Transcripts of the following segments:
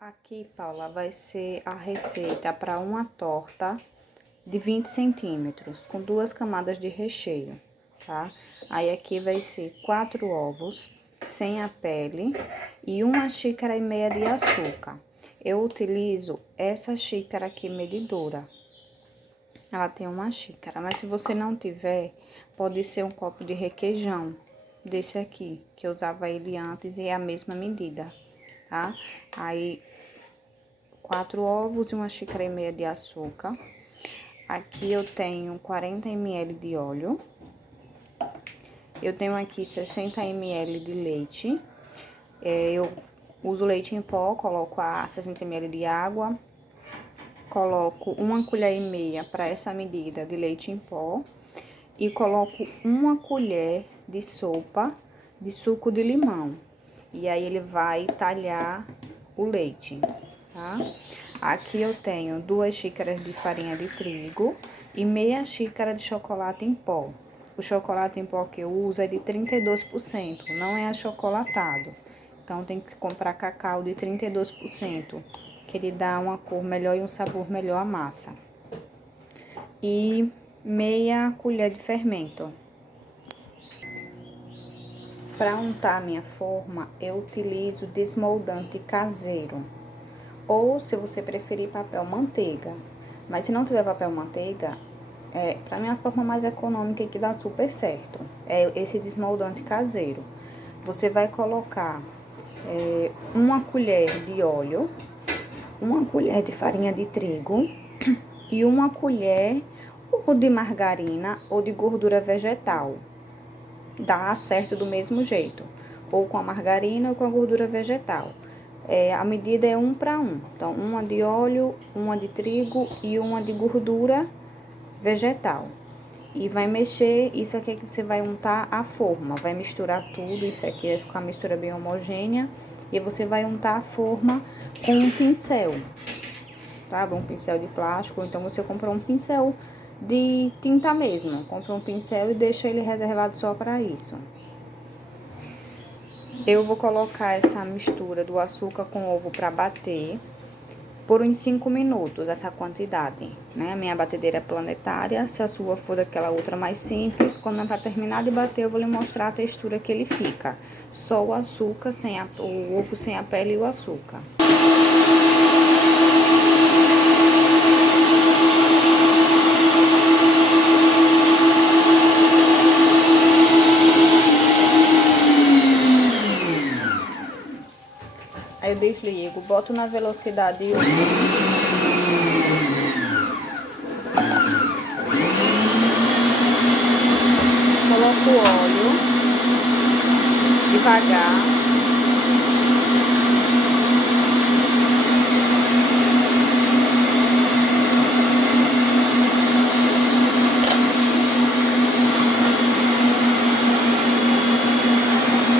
Aqui, Paula, vai ser a receita para uma torta de 20 centímetros, com 2 camadas de recheio, tá? Aí aqui vai ser 4 ovos, sem a pele, e 1,5 xícaras de açúcar. Eu utilizo essa xícara aqui medidora. Ela tem 1 xícara, mas se você não tiver, pode ser um copo de requeijão, desse aqui, que eu usava ele antes e é a mesma medida, tá? Aí, 4 ovos e 1,5 xícara de açúcar. Aqui eu tenho 40 ml de óleo. Eu tenho aqui 60 ml de leite. Eu uso leite em pó, coloco a 60 ml de água. Coloco 1,5 colher para essa medida de leite em pó. E coloco 1 colher de sopa de suco de limão. E aí ele vai talhar o leite, tá? Aqui eu tenho 2 xícaras de farinha de trigo e meia xícara de chocolate em pó. O chocolate em pó que eu uso é de 32%, não é achocolatado. Então tem que comprar cacau de 32%, que ele dá uma cor melhor e um sabor melhor à massa. E meia colher de fermento. Para untar a minha forma, eu utilizo desmoldante caseiro. Ou, se você preferir, papel manteiga. Mas se não tiver papel manteiga, para mim a forma mais econômica e que dá super certo é esse desmoldante caseiro. Você vai colocar 1 colher de óleo, 1 colher de farinha de trigo e 1 colher ou de margarina ou de gordura vegetal. Dá certo do mesmo jeito, ou com a margarina ou com a gordura vegetal. A medida é 1 para 1, então 1 de óleo, 1 de trigo e 1 de gordura vegetal. E vai mexer, isso aqui é que você vai untar a forma, vai misturar tudo, isso aqui vai ficar uma mistura bem homogênea. E você vai untar a forma com um pincel, tá? Um pincel de plástico, ou então você compra um pincel de tinta mesmo. Compra um pincel e deixa ele reservado só para isso. Eu vou colocar essa mistura do açúcar com ovo para bater por uns 5 minutos, essa quantidade, né? A minha batedeira é planetária, se a sua for daquela outra mais simples, quando ela terminar de bater, eu vou lhe mostrar a textura que ele fica. Só o açúcar, o ovo sem a pele e o açúcar. Aí eu desligo, boto na velocidade 1. Coloco o óleo devagar.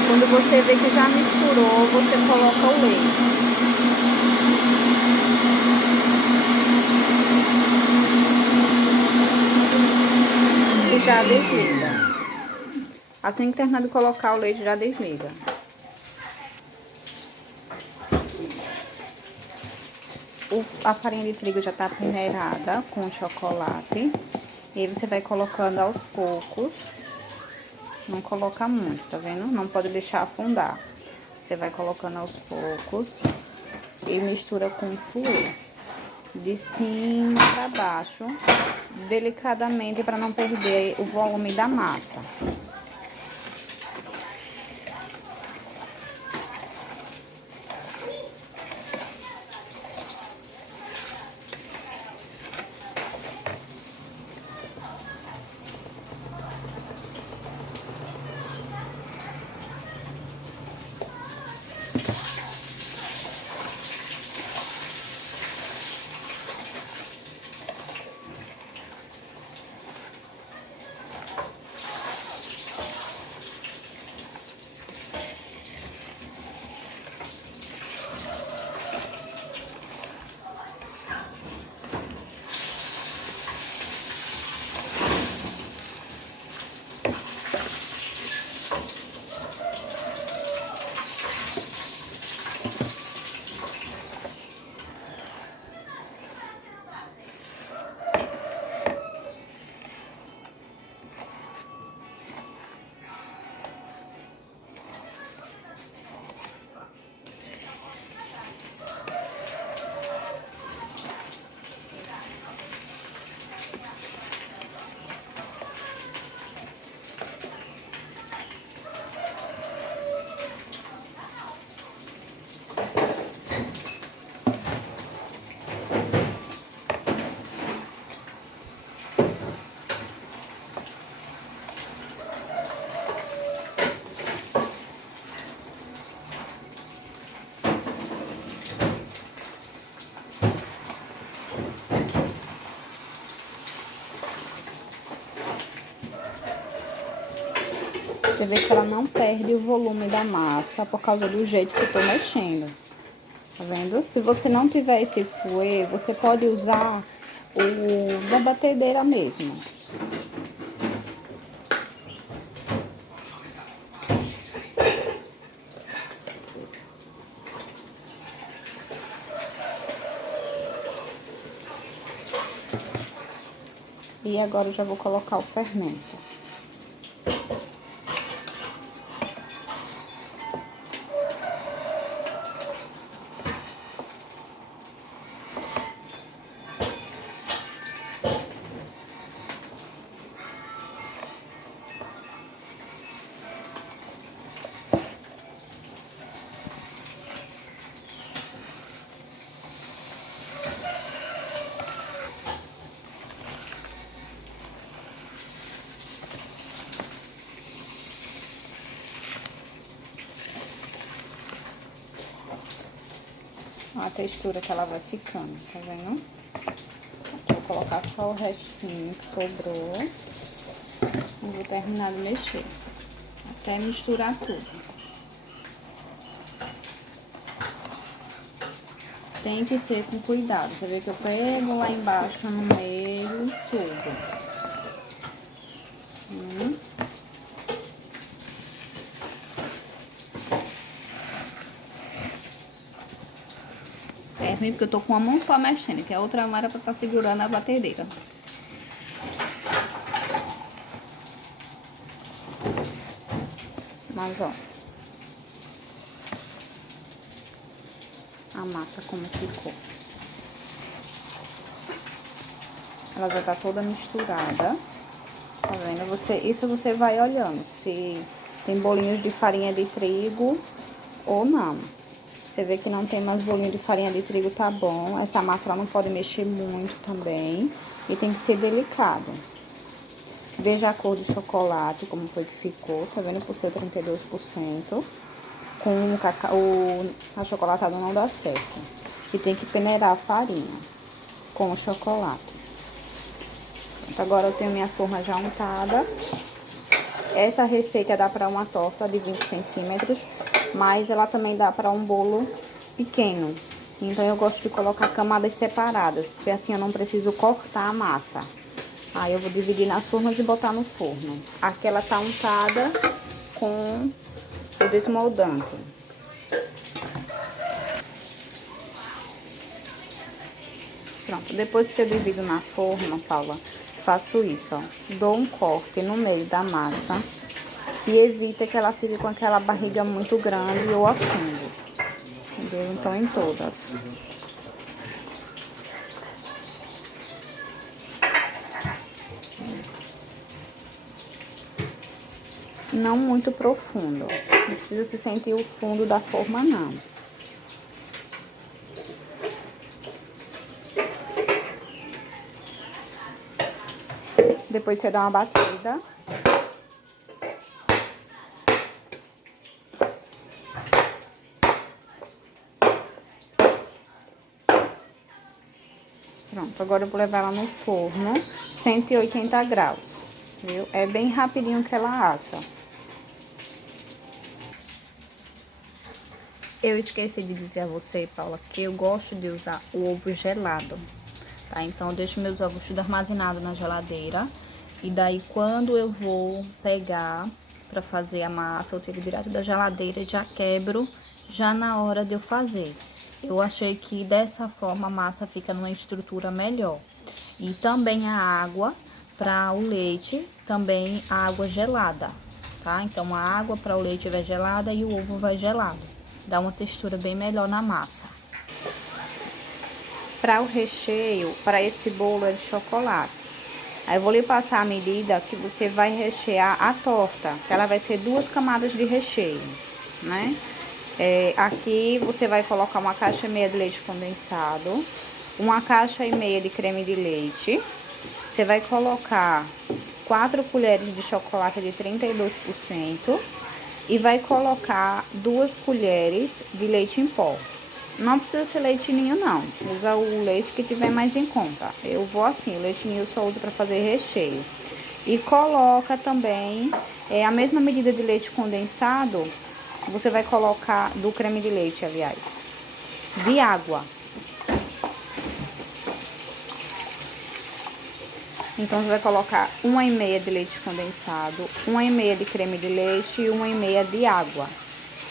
Quando você vê que já misturou, você coloca o leite. E já desliga. Assim que terminar de colocar o leite, já desliga. A farinha de trigo já tá peneirada com chocolate. E aí você vai colocando aos poucos. Não coloca muito, tá vendo? Não pode deixar afundar. Você vai colocando aos poucos e mistura com o fouet. De cima para baixo, delicadamente, para não perder o volume da massa. Você vê que ela não perde o volume da massa por causa do jeito que eu tô mexendo. Tá vendo? Se você não tiver esse fouet, você pode usar o da batedeira mesmo. E agora eu já vou colocar o fermento. A textura que ela vai ficando, tá vendo? Vou colocar só o restinho que sobrou. E vou terminar de mexer, até misturar tudo. Tem que ser com cuidado. Você vê que eu pego lá embaixo no meio e subo. É ruim porque eu tô com uma mão só mexendo, que a outra mão era pra estar segurando a batedeira. Mas, ó. A massa como ficou. Ela já tá toda misturada. Tá vendo? Isso você vai olhando se tem bolinhos de farinha de trigo ou não. Você vê que não tem mais bolinho de farinha de trigo, tá bom. Essa massa ela não pode mexer muito também. E tem que ser delicado. Veja a cor do chocolate, como foi que ficou. Tá vendo? Por ser 32%. Com o cacau, o achocolatado não dá certo. E tem que peneirar a farinha com o chocolate. Agora eu tenho minha forma já untada. Essa receita dá para uma torta de 20 centímetros, mas ela também dá para um bolo pequeno. Então eu gosto de colocar camadas separadas, porque assim eu não preciso cortar a massa. Aí eu vou dividir nas formas e botar no forno. Aqui ela tá untada com o desmoldante. Pronto, depois que eu divido na forma, Paula, faço isso, ó. Dou um corte no meio da massa, que evita que ela fique com aquela barriga muito grande ou afunde. Entendeu? Então, em todas. Não muito profundo. Não precisa se sentir o fundo da forma, não. Depois você dá uma batida. Pronto, agora eu vou levar ela no forno, 180 graus, viu? É bem rapidinho que ela assa. Eu esqueci de dizer a você, Paula, que eu gosto de usar o ovo gelado, tá? Então, eu deixo meus ovos tudo armazenado na geladeira. E daí, quando eu vou pegar pra fazer a massa, eu tiro direto da geladeira e já quebro já na hora de eu fazer. Eu achei que dessa forma a massa fica numa estrutura melhor. E também a água para o leite, também a água gelada, tá? Então, a água para o leite vai gelada e o ovo vai gelado. Dá uma textura bem melhor na massa. Para o recheio, para esse bolo é de chocolate. Aí eu vou lhe passar a medida que você vai rechear a torta, que ela vai ser 2 camadas de recheio, né? Aqui você vai colocar uma caixa e meia de leite condensado, uma caixa e meia de creme de leite. Você vai colocar 4 colheres de chocolate de 32% e vai colocar 2 colheres de leite em pó. Não precisa ser leite ninho, não. Usa o leite que tiver mais em conta. Eu vou assim, o leite ninho eu só uso para fazer recheio. E coloca também É a mesma medida de leite condensado, você vai colocar, do creme de leite, aliás, de água. Então, você vai colocar 1,5 de leite condensado, 1,5 de creme de leite e 1,5 de água.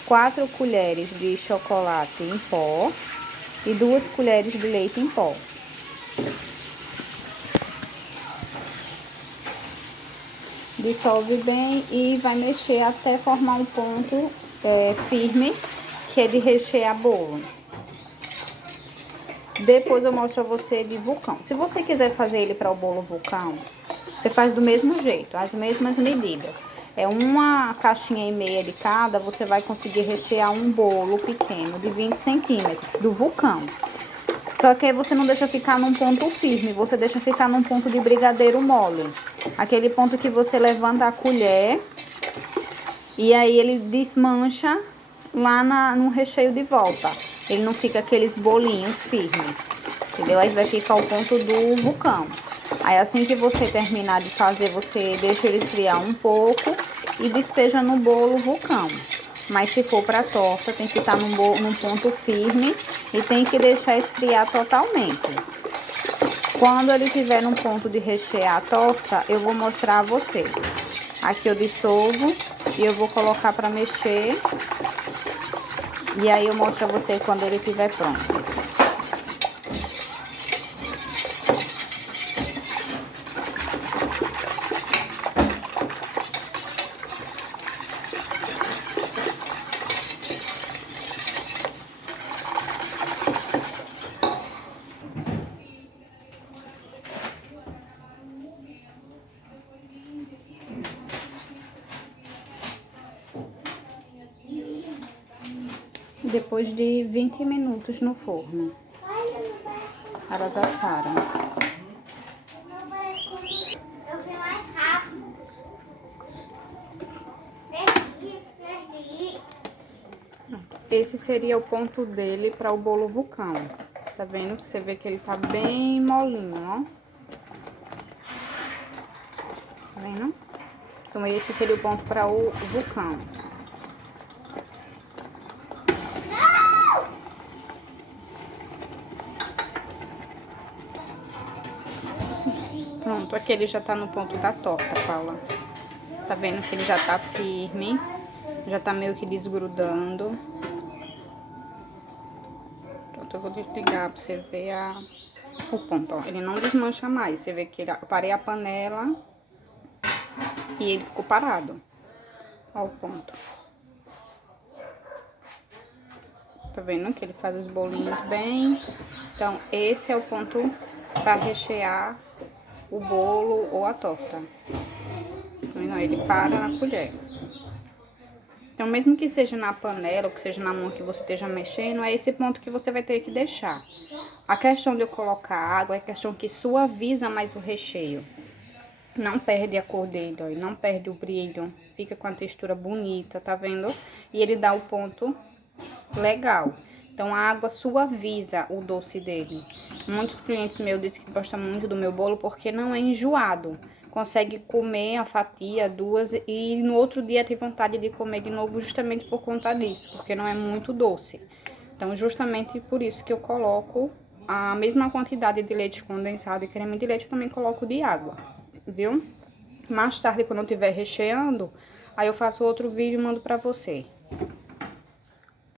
4 colheres de chocolate em pó e 2 colheres de leite em pó. Dissolve bem e vai mexer até formar um ponto firme, que é de rechear bolo. Depois eu mostro a você de vulcão. Se você quiser fazer ele para o bolo vulcão, você faz do mesmo jeito, as mesmas medidas. É uma caixinha e meia de cada, você vai conseguir rechear um bolo pequeno de 20 centímetros do vulcão. Só que aí você não deixa ficar num ponto firme, você deixa ficar num ponto de brigadeiro mole. Aquele ponto que você levanta a colher e aí ele desmancha lá no recheio de volta. Ele não fica aqueles bolinhos firmes, entendeu? Aí vai ficar o ponto do vulcão. Aí assim que você terminar de fazer, você deixa ele esfriar um pouco e despeja no bolo vulcão. Mas se for para torta, tem que estar num ponto firme e tem que deixar esfriar totalmente. Quando ele estiver num ponto de rechear a torta, eu vou mostrar a você. Aqui eu dissolvo e eu vou colocar para mexer. E aí eu mostro a você quando ele estiver pronto. Depois de 20 minutos no forno, elas assaram. Esse seria o ponto dele para o bolo vulcão. Tá vendo? Você vê que ele tá bem molinho, ó. Tá vendo? Então, esse seria o ponto para o vulcão. Pronto, aqui ele já tá no ponto da torta, Paula. Tá vendo que ele já tá firme, já tá meio que desgrudando. Pronto, eu vou desligar pra você ver o ponto, ó. Ele não desmancha mais, você vê que eu parei a panela e ele ficou parado. Ó o ponto. Tá vendo que ele faz os bolinhos bem? Então, esse é o ponto pra rechear o bolo ou a torta. Não, ele para na colher. Então, mesmo que seja na panela ou que seja na mão que você esteja mexendo, é esse ponto que você vai ter que deixar. A questão de eu colocar água é questão que suaviza mais o recheio. Não perde a cor dele, ó, não perde o brilho. Fica com a textura bonita, tá vendo? E ele dá o ponto legal. Então, a água suaviza o doce dele. Muitos clientes meus dizem que gostam muito do meu bolo porque não é enjoado. Consegue comer a fatia, duas, e no outro dia tem vontade de comer de novo justamente por conta disso, porque não é muito doce. Então, justamente por isso que eu coloco a mesma quantidade de leite condensado e creme de leite, eu também coloco de água, viu? Mais tarde, quando eu estiver recheando, aí eu faço outro vídeo e mando pra você.